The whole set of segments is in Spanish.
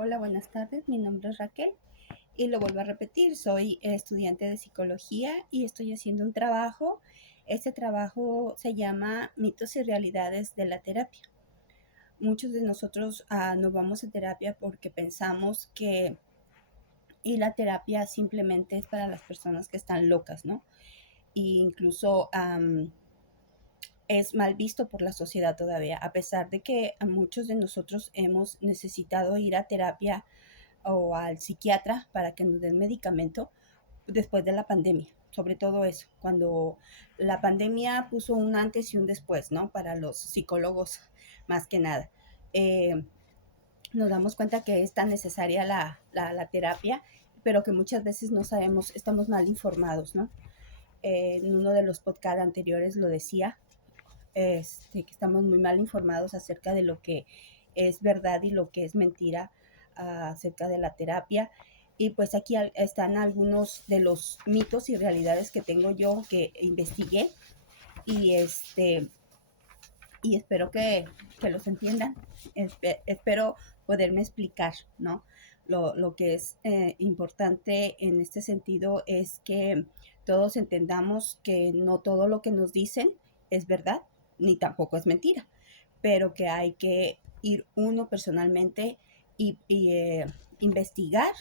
Hola, buenas tardes. Mi nombre es Raquel y lo vuelvo a repetir. Soy estudiante de psicología y estoy haciendo un trabajo. Este trabajo se llama Mitos y Realidades de la Terapia. Muchos de nosotros no vamos a terapia porque pensamos que ir a terapia simplemente es para las personas que están locas, ¿no? E incluso es mal visto por la sociedad todavía, a pesar de que a muchos de nosotros hemos necesitado ir a terapia o al psiquiatra para que nos den medicamento después de la pandemia, sobre todo eso, cuando la pandemia puso un antes y un después, ¿no? Para los psicólogos más que nada. Eh, Nos damos cuenta que es tan necesaria la terapia, pero que muchas veces no sabemos, estamos mal informados, ¿no? En uno de los podcasts anteriores lo decía, que estamos muy mal informados acerca de lo que es verdad y lo que es mentira acerca de la terapia. Y pues aquí están algunos de los mitos y realidades que tengo yo que investigué y y espero que los entiendan. Espero poderme explicar, ¿no? Lo que es importante en este sentido es que todos entendamos que no todo lo que nos dicen es verdad, ni tampoco es mentira, pero que hay que ir uno personalmente y investigar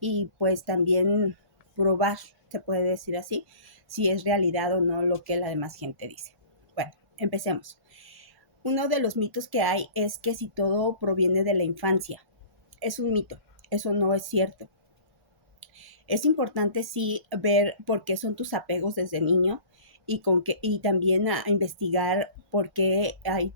y pues también probar, se puede decir así, si es realidad o no lo que la demás gente dice. Bueno, empecemos. Uno de los mitos que hay es que si todo proviene de la infancia. Es un mito, eso no es cierto. Es importante sí ver por qué son tus apegos desde niño y también a investigar por qué hay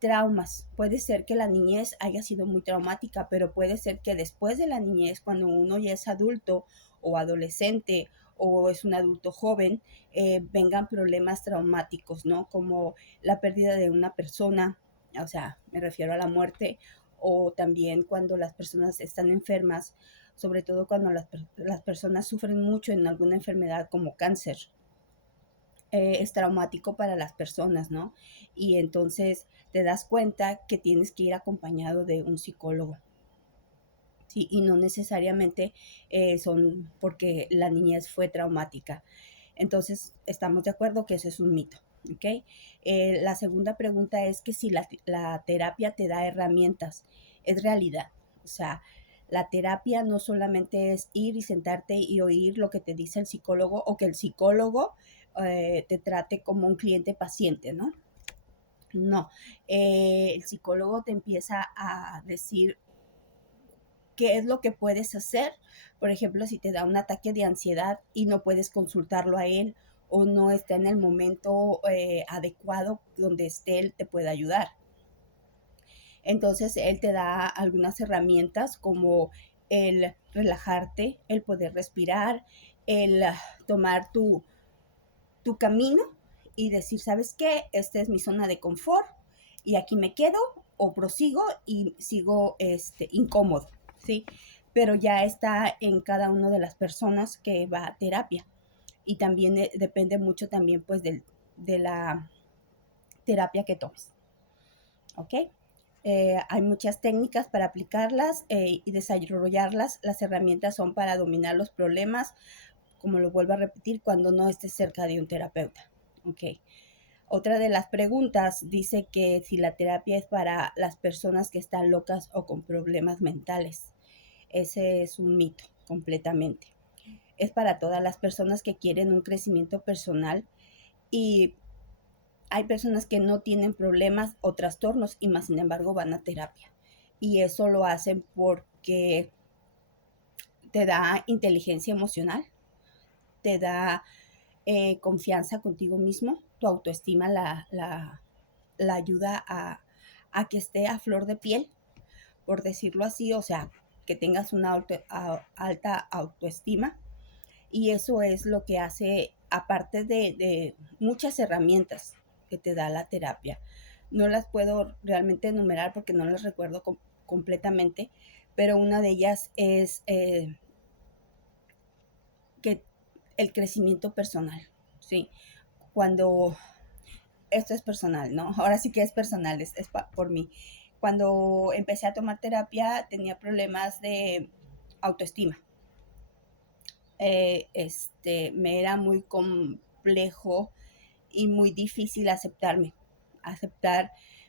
traumas. Puede ser que la niñez haya sido muy traumática, pero puede ser que después de la niñez, cuando uno ya es adulto o adolescente o es un adulto joven, vengan problemas traumáticos, ¿no? Como la pérdida de una persona, o sea, me refiero a la muerte, o también cuando las personas están enfermas, sobre todo cuando las personas sufren mucho en alguna enfermedad como cáncer. Es traumático para las personas, ¿no? Y entonces te das cuenta que tienes que ir acompañado de un psicólogo. Sí, y no necesariamente son porque la niñez fue traumática. Entonces, estamos de acuerdo que ese es un mito. ¿Ok? La segunda pregunta es que si la terapia te da herramientas, es realidad. O sea, la terapia no solamente es ir y sentarte y oír lo que te dice el psicólogo o que el psicólogo te trate como un cliente paciente, ¿no? No, el psicólogo te empieza a decir qué es lo que puedes hacer. Por ejemplo, si te da un ataque de ansiedad y no puedes consultarlo a él o no está en el momento adecuado donde esté, él te puede ayudar. Entonces, él te da algunas herramientas como el relajarte, el poder respirar, el tomar tu camino y decir, ¿sabes qué? Esta es mi zona de confort y aquí me quedo o prosigo y sigo incómodo, ¿sí? Pero ya está en cada una de las personas que va a terapia y también depende mucho también pues de la terapia que tomes, ¿ok? Hay muchas técnicas para aplicarlas y desarrollarlas. Las herramientas son para dominar los problemas, como lo vuelvo a repetir, cuando no estés cerca de un terapeuta. Ok. Otra de las preguntas dice que si la terapia es para las personas que están locas o con problemas mentales. Ese es un mito completamente. Es para todas las personas que quieren un crecimiento personal y hay personas que no tienen problemas o trastornos y más sin embargo van a terapia. Y eso lo hacen porque te da inteligencia emocional, te da confianza contigo mismo, tu autoestima la ayuda a que esté a flor de piel, por decirlo así, o sea, que tengas una alta autoestima. Y eso es lo que hace, aparte de muchas herramientas que te da la terapia. No las puedo realmente enumerar porque no las recuerdo completamente, pero una de ellas es que el crecimiento personal, ¿sí? Cuando esto es personal, ¿no? Ahora sí que es personal, por mí. cuando empecé a tomar terapia tenía problemas de autoestima. Me era muy complejo y muy difícil aceptar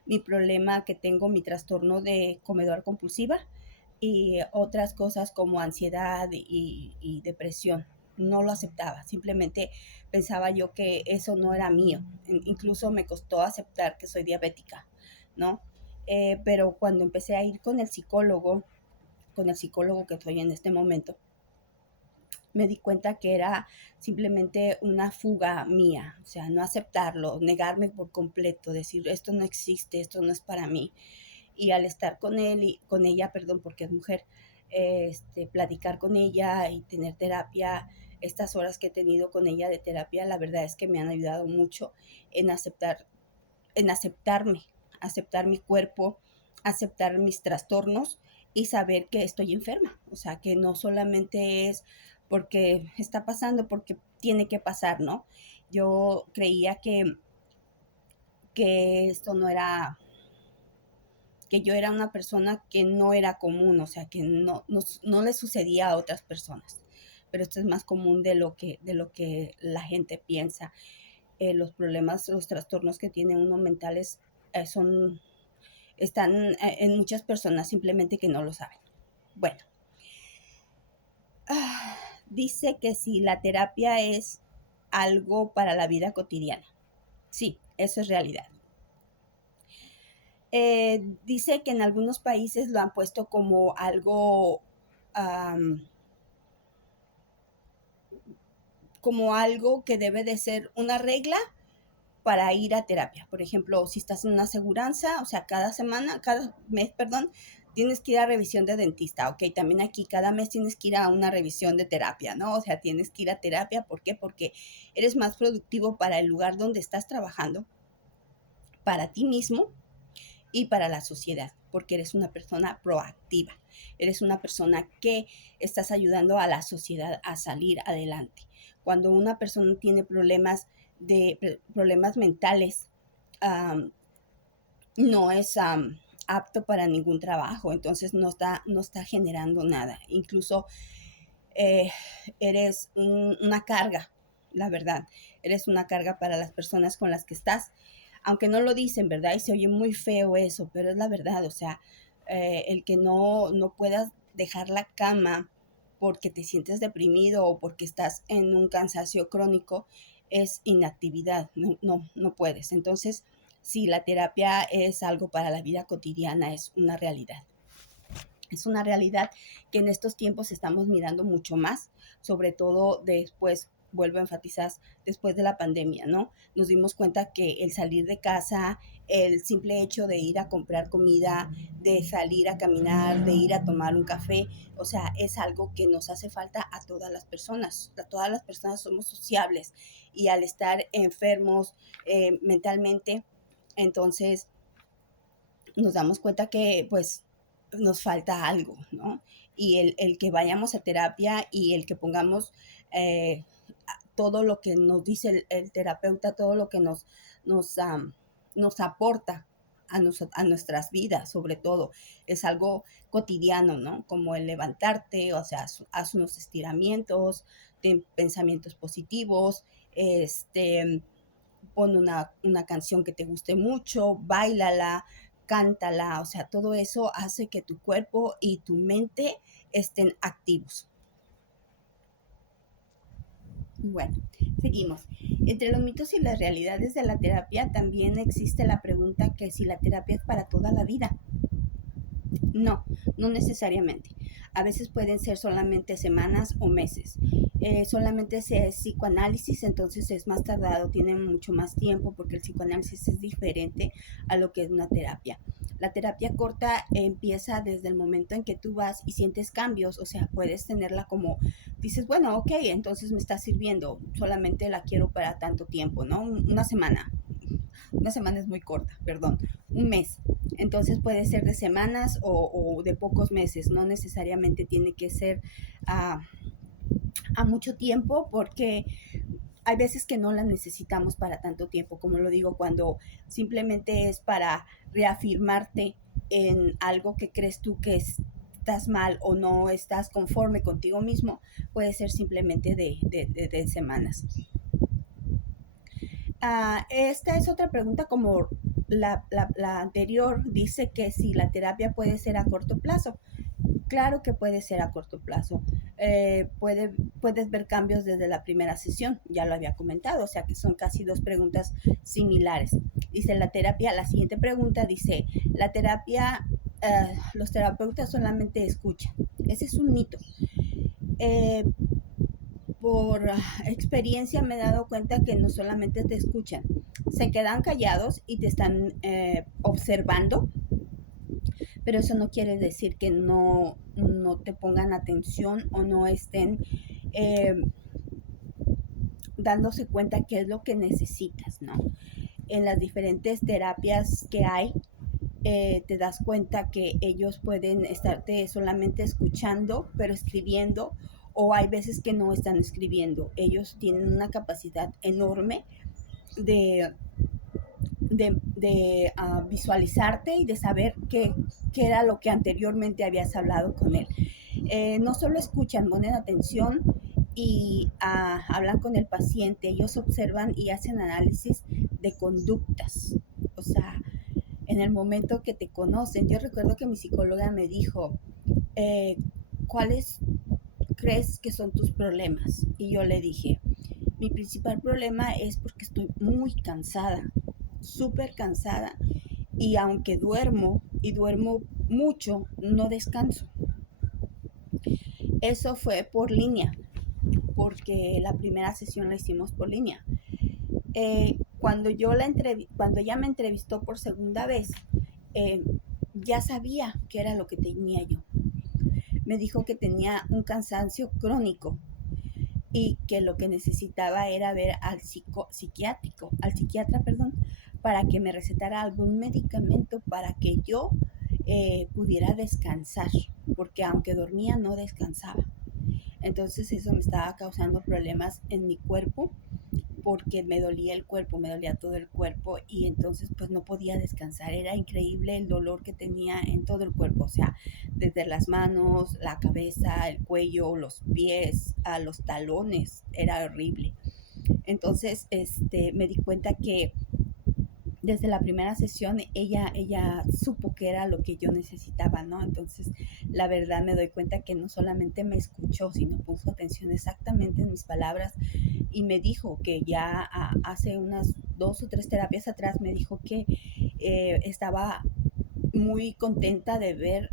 mi problema que tengo, mi trastorno de comedor compulsiva y otras cosas como ansiedad y depresión. No lo aceptaba, simplemente pensaba yo que eso no era mío. Incluso me costó aceptar que soy diabética, ¿no? Pero cuando empecé a ir con el psicólogo que soy en este momento, me di cuenta que era simplemente una fuga mía, o sea, no aceptarlo, negarme por completo, decir esto no existe, esto no es para mí. Y al estar con él y con ella, perdón, porque es mujer, platicar con ella y tener terapia, estas horas que he tenido con ella de terapia, la verdad es que me han ayudado mucho en aceptarme, aceptar mi cuerpo, aceptar mis trastornos y saber que estoy enferma. O sea, que no solamente es porque está pasando, porque tiene que pasar, ¿no? Yo creía que esto no era, que yo era una persona que no era común, o sea, que no le sucedía a otras personas. Pero esto es más común de lo que la gente piensa. Los problemas, los trastornos que tiene uno mentales están en muchas personas simplemente que no lo saben. Bueno, dice que si la terapia es algo para la vida cotidiana. Sí, eso es realidad. Dice que en algunos países lo han puesto como algo, como algo que debe de ser una regla para ir a terapia. Por ejemplo, si estás en una aseguranza, o sea, cada mes, perdón, tienes que ir a revisión de dentista, ok, también aquí cada mes tienes que ir a una revisión de terapia, ¿no? O sea, tienes que ir a terapia, ¿por qué? Porque eres más productivo para el lugar donde estás trabajando, para ti mismo y para la sociedad, porque eres una persona proactiva, eres una persona que estás ayudando a la sociedad a salir adelante. Cuando una persona tiene problemas mentales, no es apto para ningún trabajo, entonces no está generando nada. Incluso eh, eres una carga, la verdad, eres una carga para las personas con las que estás, aunque no lo dicen, ¿verdad? Y se oye muy feo eso, pero es la verdad, o sea, el que no puedas dejar la cama porque te sientes deprimido o porque estás en un cansancio crónico es inactividad, no puedes. Entonces, sí, la terapia es algo para la vida cotidiana, es una realidad. Es una realidad que en estos tiempos estamos mirando mucho más, sobre todo después, vuelvo a enfatizar, después de la pandemia, ¿no? Nos dimos cuenta que el salir de casa, el simple hecho de ir a comprar comida, de salir a caminar, de ir a tomar un café, o sea, es algo que nos hace falta a todas las personas. A todas las personas somos sociables y al estar enfermos mentalmente, entonces nos damos cuenta que pues nos falta algo, ¿no? Y el que vayamos a terapia y el que pongamos eh, todo lo que nos dice el terapeuta, todo lo que nos, nos aporta a nuestras vidas, sobre todo, es algo cotidiano, ¿no? Como el levantarte, o sea, haz unos estiramientos, ten pensamientos positivos, pon una canción que te guste mucho, báilala, cántala, o sea, todo eso hace que tu cuerpo y tu mente estén activos. Bueno, seguimos. Entre los mitos y las realidades de la terapia también existe la pregunta que si la terapia es para toda la vida. No, no necesariamente. A veces pueden ser solamente semanas o meses. Solamente si es psicoanálisis, entonces es más tardado, tiene mucho más tiempo porque el psicoanálisis es diferente a lo que es una terapia. La terapia corta empieza desde el momento en que tú vas y sientes cambios, o sea, puedes tenerla como, dices, bueno, ok, entonces me está sirviendo, solamente la quiero para tanto tiempo, ¿no? Una semana es muy corta, perdón, un mes. Entonces puede ser de semanas o de pocos meses, no necesariamente tiene que ser a mucho tiempo porque hay veces que no la necesitamos para tanto tiempo, como lo digo, cuando simplemente es para reafirmarte en algo que crees tú que estás mal o no estás conforme contigo mismo, puede ser simplemente de semanas. Esta es otra pregunta como la anterior, dice que si la terapia puede ser a corto plazo. Claro que puede ser a corto plazo. Puedes ver cambios desde la primera sesión, ya lo había comentado, o sea que son casi dos preguntas similares. Dice la terapia, la siguiente pregunta dice, la terapia, los terapeutas solamente escuchan. Ese es un mito. Por experiencia me he dado cuenta que no solamente te escuchan, se quedan callados y te están observando, pero eso no quiere decir que no te pongan atención o no estén eh, dándose cuenta qué es lo que necesitas, ¿no? En las diferentes terapias que hay, te das cuenta que ellos pueden estarte solamente escuchando, pero escribiendo, o hay veces que no están escribiendo. Ellos tienen una capacidad enorme de, visualizarte y de saber qué era lo que anteriormente habías hablado con él. No solo escuchan, ponen atención y hablan con el paciente, ellos observan y hacen análisis de conductas. O sea, en el momento que te conocen, yo recuerdo que mi psicóloga me dijo, ¿cuáles crees que son tus problemas? Y yo le dije, mi principal problema es porque estoy muy cansada, súper cansada, y aunque duermo y duermo mucho, no descanso. Eso fue por línea, porque la primera sesión la hicimos por línea. Cuando ella me entrevistó por segunda vez, ya sabía qué era lo que tenía yo. Me dijo que tenía un cansancio crónico y que lo que necesitaba era ver al psiquiatra, para que me recetara algún medicamento para que yo pudiera descansar, porque aunque dormía no descansaba. Entonces eso me estaba causando problemas en mi cuerpo, porque me dolía el cuerpo, me dolía todo el cuerpo, y entonces pues no podía descansar. Era increíble el dolor que tenía en todo el cuerpo, o sea, desde las manos, la cabeza, el cuello, los pies, a los talones, era horrible. Entonces me di cuenta que desde la primera sesión ella supo que era lo que yo necesitaba, ¿no? Entonces, la verdad me doy cuenta que no solamente me escuchó, sino puso atención exactamente en mis palabras, y me dijo que ya hace unas 2 o 3 terapias atrás me dijo que estaba muy contenta de ver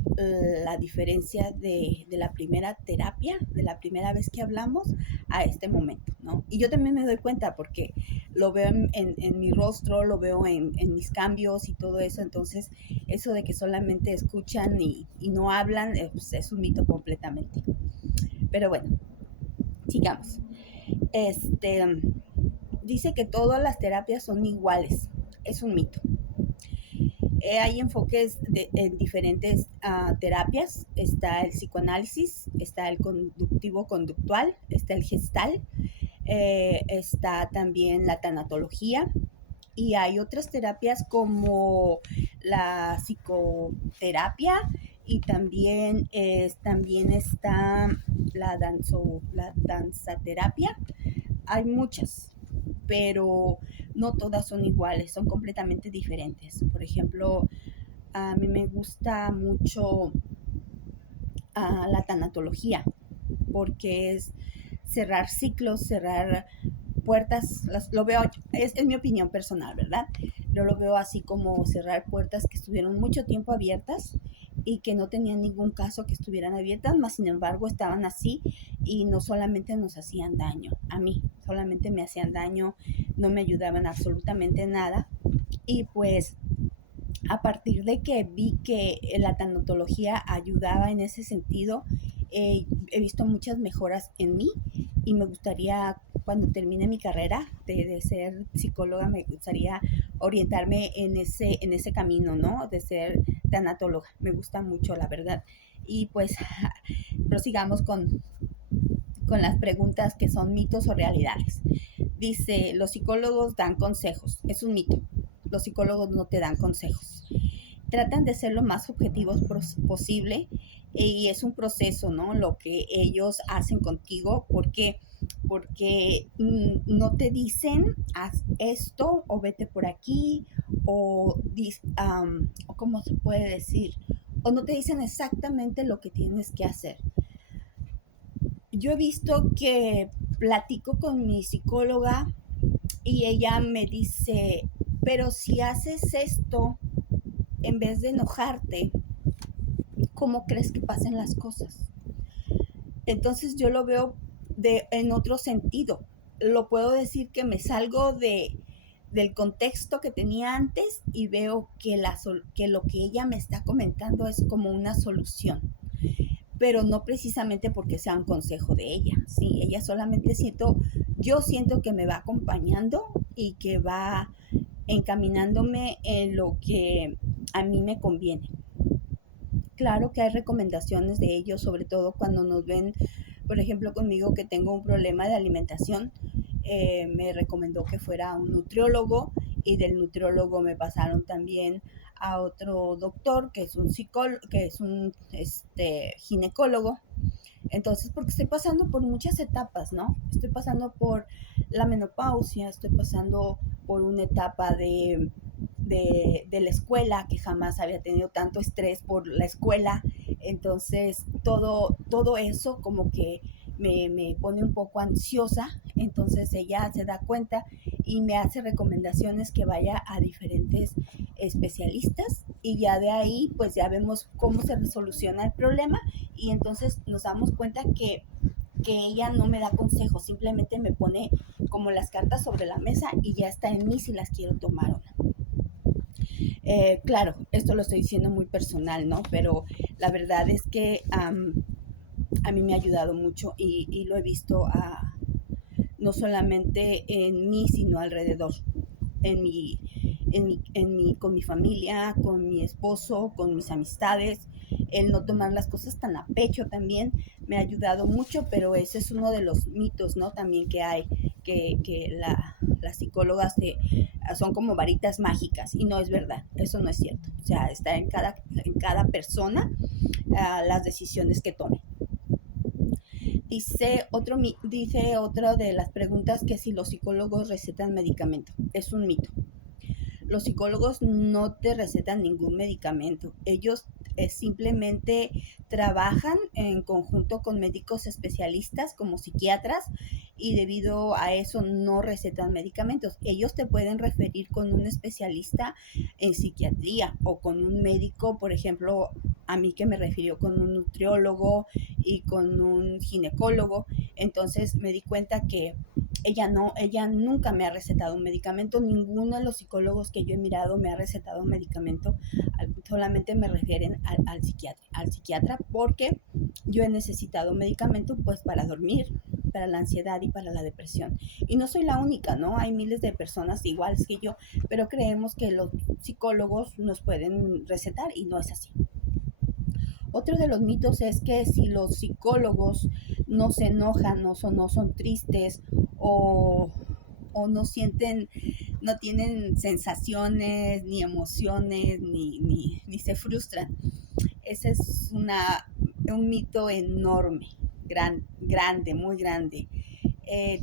la diferencia de la primera terapia, de la primera vez que hablamos a este momento, ¿no? Y yo también me doy cuenta porque lo veo en mi rostro, lo veo en mis cambios y todo eso. Entonces, eso de que solamente escuchan y no hablan, pues es un mito completamente. Pero bueno, sigamos. Dice que todas las terapias son iguales. Es un mito. Hay enfoques en diferentes terapias. Está el psicoanálisis, está el conductivo-conductual, está el gestal, está también la tanatología, y hay otras terapias como la psicoterapia, y también está la danzaterapia. Hay muchas, pero no todas son iguales, son completamente diferentes. Por ejemplo, a mí me gusta mucho la tanatología, porque es cerrar ciclos, cerrar puertas. Lo veo, es mi opinión personal, ¿verdad? Yo lo veo así como cerrar puertas que estuvieron mucho tiempo abiertas y que no tenían ningún caso que estuvieran abiertas, más sin embargo estaban así, y no solamente nos hacían daño, a mí solamente me hacían daño, no me ayudaban absolutamente nada. Y pues a partir de que vi que la tanatología ayudaba en ese sentido, he visto muchas mejoras en mí, y me gustaría, cuando termine mi carrera de ser psicóloga, me gustaría orientarme en ese camino, ¿no? De ser tanatóloga. Me gusta mucho, la verdad. Y pues prosigamos con las preguntas que son mitos o realidades. Dice, los psicólogos dan consejos. Es un mito. Los psicólogos no te dan consejos. tratan de ser lo más objetivos posible y es un proceso, ¿no? Lo que ellos hacen contigo porque no te dicen haz esto o vete por aquí o cómo se puede decir o no te dicen exactamente lo que tienes que hacer. Yo he visto que platico con mi psicóloga y ella me dice, pero si haces esto en vez de enojarte, ¿cómo crees que pasen las cosas? Entonces yo lo veo en otro sentido. Lo puedo decir que me salgo del contexto que tenía antes y veo que lo que ella me está comentando es como una solución, pero no precisamente porque sea un consejo de ella. Sí, ella solamente yo siento que me va acompañando y que va encaminándome en lo que a mí me conviene. Claro que hay recomendaciones de ellos, sobre todo cuando nos ven, por ejemplo, conmigo que tengo un problema de alimentación, me recomendó que fuera a un nutriólogo y del nutriólogo me pasaron también a otro doctor que es un psicólogo, que es un ginecólogo. Entonces, porque estoy pasando por muchas etapas, ¿no? Estoy pasando por la menopausia, estoy pasando por una etapa de la escuela, que jamás había tenido tanto estrés por la escuela. Entonces, todo eso como que me pone un poco ansiosa. Entonces, ella se da cuenta y me hace recomendaciones que vaya a diferentes especialistas y ya de ahí pues ya vemos cómo se resoluciona el problema y entonces nos damos cuenta que ella no me da consejos, simplemente me pone como las cartas sobre la mesa y ya está en mí si las quiero tomar o no. Claro, esto lo estoy diciendo muy personal, ¿no? Pero la verdad es que a mí me ha ayudado mucho y lo he visto no solamente en mí, sino alrededor, en mi, con mi familia, con mi esposo, con mis amistades. El no tomar las cosas tan a pecho también me ha ayudado mucho, pero ese es uno de los mitos, ¿no? También que hay, que las psicólogas son como varitas mágicas y no es verdad, eso no es cierto. O sea, está en cada persona las decisiones que tome. Dice otra de las preguntas que si los psicólogos recetan medicamento. Es un mito. Los psicólogos no te recetan ningún medicamento. Ellos simplemente trabajan en conjunto con médicos especialistas como psiquiatras y debido a eso no recetan medicamentos. Ellos te pueden referir con un especialista en psiquiatría o con un médico, por ejemplo, a mí que me refirió con un nutriólogo y con un ginecólogo. Entonces me di cuenta que ella nunca me ha recetado un medicamento, ninguno de los psicólogos que yo he mirado me ha recetado un medicamento, solamente me refieren al psiquiatra porque yo he necesitado medicamento pues para dormir, para la ansiedad y para la depresión. Y no soy la única, ¿no? Hay miles de personas iguales que yo, pero creemos que los psicólogos nos pueden recetar y no es así. Otro de los mitos es que si los psicólogos no se enojan o no son tristes o no sienten, no tienen sensaciones, ni emociones, ni se frustran. Ese es un mito enorme, grande, muy grande.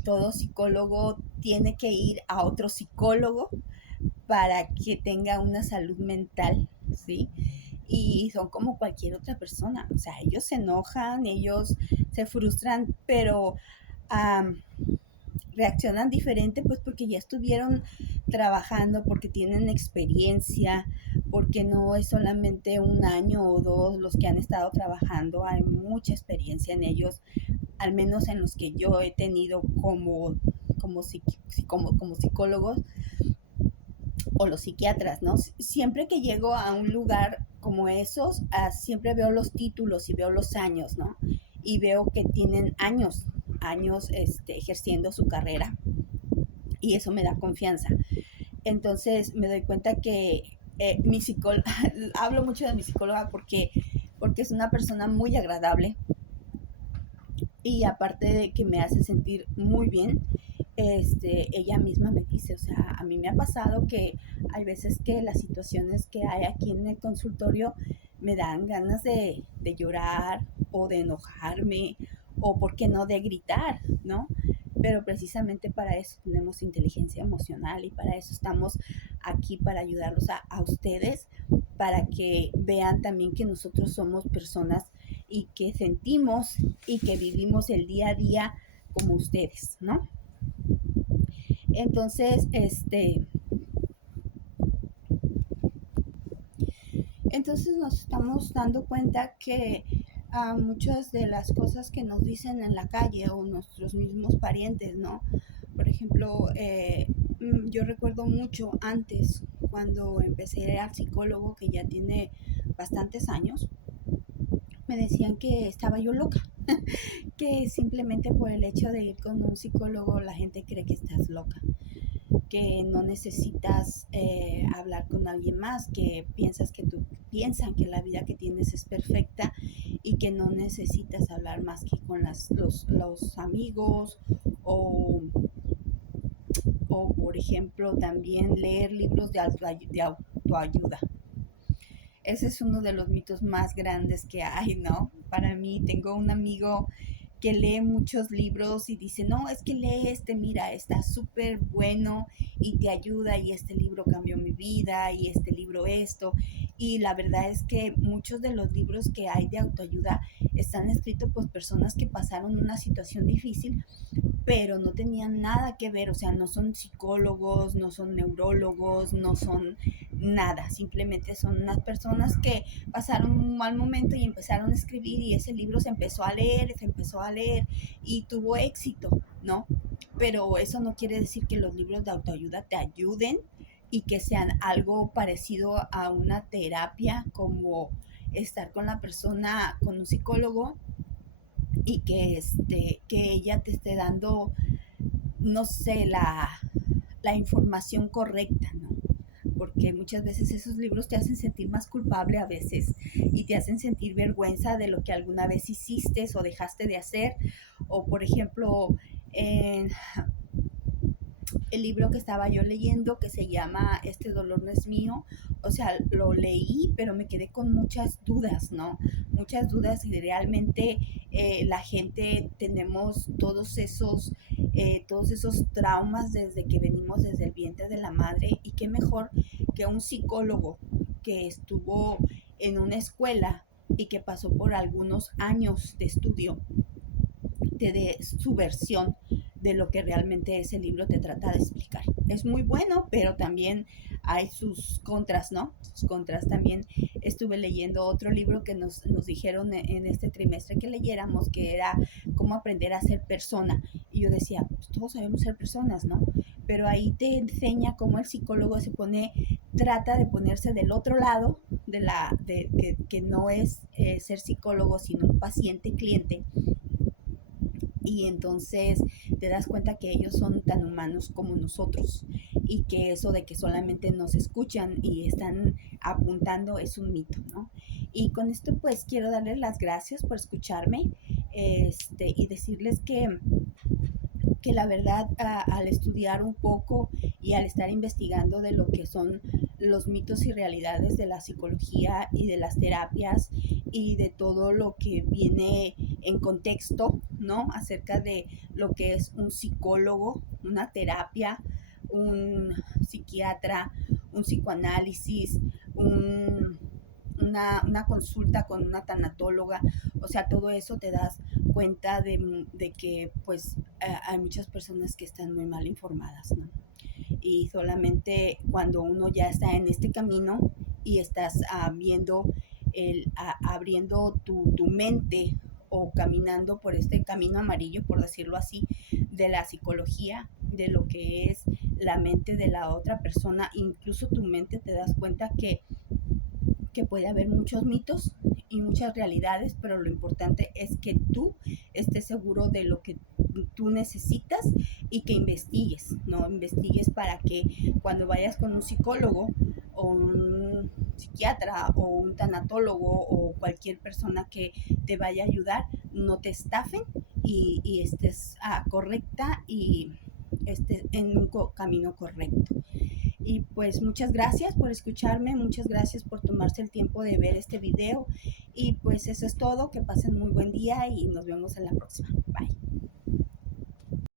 Todo psicólogo tiene que ir a otro psicólogo para que tenga una salud mental, ¿sí? Y son como cualquier otra persona, o sea, ellos se enojan, ellos se frustran, pero reaccionan diferente pues porque ya estuvieron trabajando, porque tienen experiencia, porque no es solamente un año o dos los que han estado trabajando, hay mucha experiencia en ellos, al menos en los que yo he tenido como psicólogos o los psiquiatras, ¿no? Siempre que llego a un lugar como esos, siempre veo los títulos y veo los años, ¿no? Y veo que tienen años ejerciendo su carrera y eso me da confianza. Entonces me doy cuenta que mi psicóloga, hablo mucho de mi psicóloga porque es una persona muy agradable y aparte de que me hace sentir muy bien, ella misma me dice, o sea, a mí me ha pasado que hay veces que las situaciones que hay aquí en el consultorio me dan ganas de llorar o de enojarme o, ¿por qué no?, de gritar, ¿no? Pero precisamente para eso tenemos inteligencia emocional y para eso estamos aquí, para ayudarlos a ustedes, para que vean también que nosotros somos personas y que sentimos y que vivimos el día a día como ustedes, ¿no? Entonces, entonces nos estamos dando cuenta que muchas de las cosas que nos dicen en la calle o nuestros mismos parientes, ¿no? Por ejemplo, yo recuerdo mucho antes, cuando empecé a ir al psicólogo, que ya tiene bastantes años, me decían que estaba yo loca, que simplemente por el hecho de ir con un psicólogo la gente cree que estás loca, que no necesitas hablar con alguien más, que piensan que la vida que tienes es perfecta y que no necesitas hablar más que con los amigos o, o, por ejemplo, también leer libros de autoayuda. Ese es uno de los mitos más grandes que hay, ¿no? Para mí, tengo un amigo que lee muchos libros y dice, no, es que lee mira, está súper bueno y te ayuda, y este libro cambió mi vida, y este libro esto. Y la verdad es que muchos de los libros que hay de autoayuda están escritos por personas que pasaron una situación difícil, pero no tenían nada que ver, o sea, no son psicólogos, no son neurólogos, no son nada, simplemente son unas personas que pasaron un mal momento y empezaron a escribir, y ese libro se empezó a leer y tuvo éxito, ¿no? Pero eso no quiere decir que los libros de autoayuda te ayuden y que sean algo parecido a una terapia, como estar con la persona, con un psicólogo, y que ella te esté dando, no sé, la información correcta, ¿no? Porque muchas veces esos libros te hacen sentir más culpable a veces, y te hacen sentir vergüenza de lo que alguna vez hiciste o dejaste de hacer. O, por ejemplo, en el libro que estaba yo leyendo, que se llama Este dolor no es mío, o sea, lo leí, pero me quedé con muchas dudas, ¿no? Muchas dudas, y realmente la gente tenemos todos esos traumas desde que venimos desde el vientre de la madre, y qué mejor que un psicólogo que estuvo en una escuela y que pasó por algunos años de estudio te dé su versión de lo que realmente ese libro te trata de explicar. Es muy bueno, pero también hay sus contras, ¿no? Sus contras también. Estuve leyendo otro libro que nos dijeron en este trimestre que leyéramos, que era cómo aprender a ser persona. Y yo decía, pues todos sabemos ser personas, ¿no? Pero ahí te enseña cómo el psicólogo trata de ponerse del otro lado que no es ser psicólogo, sino un paciente cliente, y entonces te das cuenta que ellos son tan humanos como nosotros, y que eso de que solamente nos escuchan y están apuntando es un mito, ¿no? Y con esto pues quiero darles las gracias por escucharme, y decirles que la verdad, al estudiar un poco y al estar investigando de lo que son los mitos y realidades de la psicología y de las terapias y de todo lo que viene en contexto, ¿no? Acerca de lo que es un psicólogo, una terapia, un psiquiatra, un psicoanálisis, una consulta con una tanatóloga, o sea, todo eso te das cuenta de que pues hay muchas personas que están muy mal informadas, ¿no? Y solamente cuando uno ya está en este camino y estás abriendo tu mente, o caminando por este camino amarillo, por decirlo así, de la psicología, de lo que es la mente de la otra persona, incluso tu mente, te das cuenta que puede haber muchos mitos y muchas realidades, pero lo importante es que tú estés seguro de lo que tú necesitas, y que investigues, ¿no? Investigues para que cuando vayas con un psicólogo o un psiquiatra o un tanatólogo o cualquier persona que te vaya a ayudar, no te estafen, y estés correcta en un camino correcto. Y pues muchas gracias por escucharme, muchas gracias por tomarse el tiempo de ver este video. Y pues eso es todo, que pasen muy buen día y nos vemos en la próxima. Bye.